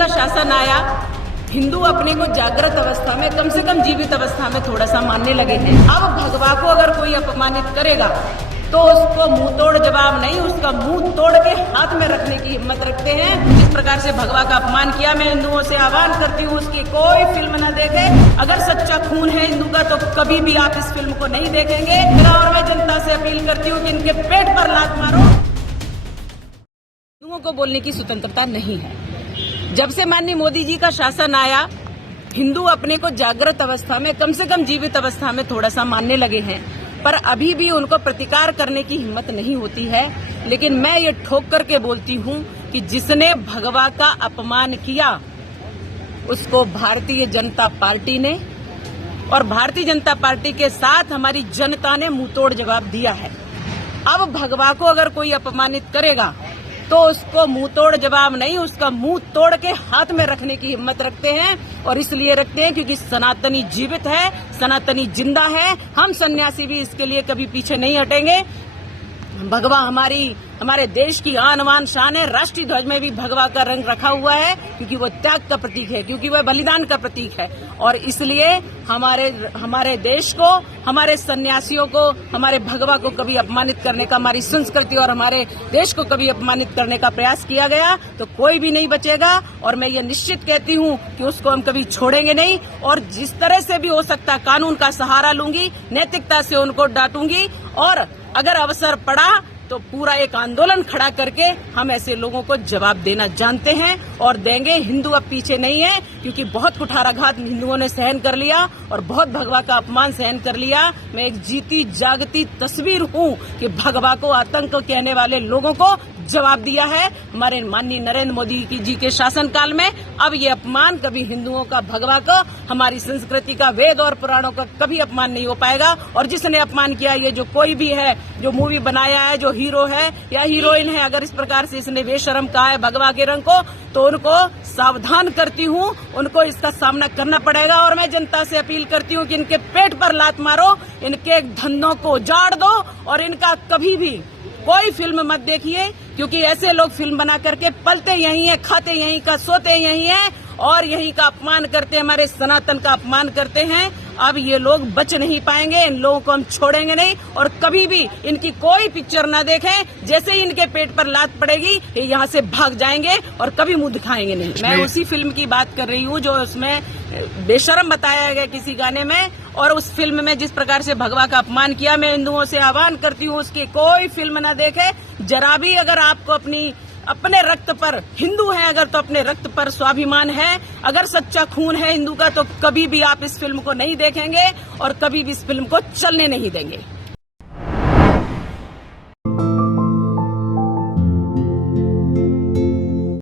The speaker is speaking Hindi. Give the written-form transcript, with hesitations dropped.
का शासन आया, हिंदू अपने को जागृत अवस्था में, कम से कम जीवित अवस्था में थोड़ा सा मानने लगे हैं। अब भगवा को अगर कोई अपमानित करेगा तो उसको मुंह तोड़ जवाब नहीं, उसका मुंह तोड़ के हाथ में रखने की हिम्मत रखते हैं। जिस प्रकार से भगवा का अपमान किया, मैं हिंदुओं से आह्वान करती हूँ उसकी कोई फिल्म न देखे। अगर सच्चा खून है हिंदू का तो कभी भी आप इस फिल्म को नहीं देखेंगे। और मैं जनता से अपील करती हूँ कि इनके पेट पर लात मारो। हिंदुओं को बोलने की स्वतंत्रता नहीं है। जब से माननीय मोदी जी का शासन आया, हिंदू अपने को जागृत अवस्था में, कम से कम जीवित अवस्था में थोड़ा सा मानने लगे हैं, पर अभी भी उनको प्रतिकार करने की हिम्मत नहीं होती है। लेकिन मैं ये ठोक करके बोलती हूँ कि जिसने भगवा का अपमान किया उसको भारतीय जनता पार्टी ने और भारतीय जनता पार्टी के साथ हमारी जनता ने मुंहतोड़ जवाब दिया है। अब भगवा को अगर कोई अपमानित करेगा तो उसको मुंह तोड़ जवाब नहीं, उसका मुंह तोड़ के हाथ में रखने की हिम्मत रखते हैं। और इसलिए रखते हैं क्योंकि सनातनी जीवित है, सनातनी जिंदा है। हम सन्यासी भी इसके लिए कभी पीछे नहीं हटेंगे। भगवा हमारे देश की आन बान शान है। राष्ट्रीय ध्वज में भी भगवा का रंग रखा हुआ है क्योंकि वो त्याग का प्रतीक है, क्योंकि वह बलिदान का प्रतीक है। और इसलिए हमारे देश को, हमारे सन्यासियों को, हमारे भगवा को कभी अपमानित करने का, हमारी संस्कृति और हमारे देश को कभी अपमानित करने का प्रयास किया गया तो कोई भी नहीं बचेगा। और मैं ये निश्चित कहती हूँ कि उसको हम कभी छोड़ेंगे नहीं। और जिस तरह से भी हो सकता है कानून का सहारा लूंगी, नैतिकता से उनको डांटूंगी। और अगर अवसर पड़ा तो पूरा एक आंदोलन खड़ा करके हम ऐसे लोगों को जवाब देना जानते हैं और देंगे। हिंदू अब पीछे नहीं है क्योंकि बहुत कुठाराघात हिंदुओं ने सहन कर लिया और बहुत भगवा का अपमान सहन कर लिया। मैं एक जीती जागती तस्वीर हूँ कि भगवा को आतंक कहने वाले लोगों को जवाब दिया है हमारे माननीय नरेंद्र मोदी जी के शासनकाल में। अब ये अपमान कभी हिंदुओं का, भगवा का, हमारी संस्कृति का, वेद और पुराणों का कभी अपमान नहीं हो पाएगा। और जिसने अपमान किया, ये जो कोई भी है, जो मूवी बनाया है, जो हीरो है या हीरोइन है, अगर इस प्रकार से इसने बेशरम कहा है भगवा के रंग को, तो उनको सावधान करती हूँ, उनको इसका सामना करना पड़ेगा। और मैं जनता से अपील करती हूँ कि इनके पेट पर लात मारो, इनके धंधों को उजाड़ दो और इनका कभी भी कोई फिल्म मत देखिए क्योंकि ऐसे लोग फिल्म बना करके पलते यहीं हैं, खाते यहीं का, सोते यहीं हैं और यहीं का अपमान करते, हमारे सनातन का अपमान करते हैं। अब ये लोग बच नहीं पाएंगे, इन लोगों को हम छोड़ेंगे नहीं और कभी भी इनकी कोई पिक्चर न देखें। जैसे ही इनके पेट पर लात पड़ेगी ये यहाँ से भाग जाएंगे और कभी मुंह दिखाएंगे नहीं। मैं उसी फिल्म की बात कर रही हूँ जो उसमें बेशरम बताया गया किसी गाने में। और उस फिल्म में जिस प्रकार से भगवा का अपमान किया, मैं हिंदुओं से आह्वान करती हूँ उसकी कोई फिल्म न देखे। जरा भी अगर आपको अपने रक्त पर, हिंदू हैं अगर, तो अपने रक्त पर स्वाभिमान है, अगर सच्चा खून है हिंदू का तो कभी भी आप इस फिल्म को नहीं देखेंगे और कभी भी इस फिल्म को चलने नहीं देंगे।